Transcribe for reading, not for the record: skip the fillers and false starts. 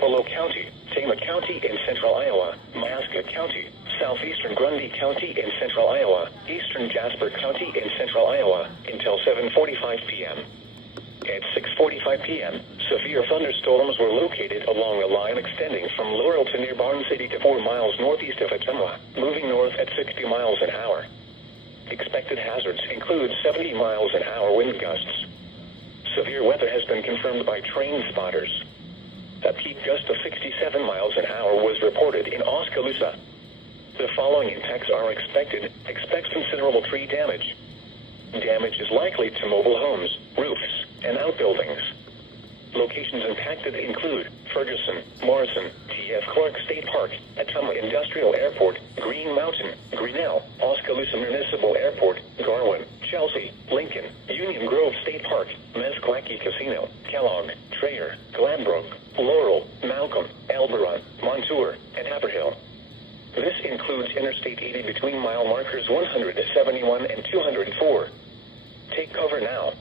Tupelo County, Tama County in central Iowa, Maska County, southeastern Grundy County in central Iowa, eastern Jasper County in central Iowa, until 7:45 p.m. At 6:45 p.m., severe thunderstorms were located along a line extending from Laurel to near Barn City to 4 miles northeast of Ottumwa, moving north at 60 miles an hour. Expected hazards include 70 miles an hour wind gusts. Severe weather has been confirmed by train spotters. A peak gust of 67 miles an hour was reported in Oskaloosa. The following impacts are expected. Expect considerable tree damage. Damage is likely to mobile homes, roofs, and outbuildings. Locations impacted include Ferguson, Morrison, T.F. Clark State Park, Ottumwa Industrial Airport, Green Mountain, Grinnell, Oskaloosa Municipal Airport, Garwin, Chelsea, Lincoln, Union Grove State Park, Meskwaki Casino, Kellogg, Traer, Glanbrook, Laurel, Malcolm, Elberon, Montour, and Haverhill. This includes Interstate 80 between mile markers 171 and 204. Take cover now.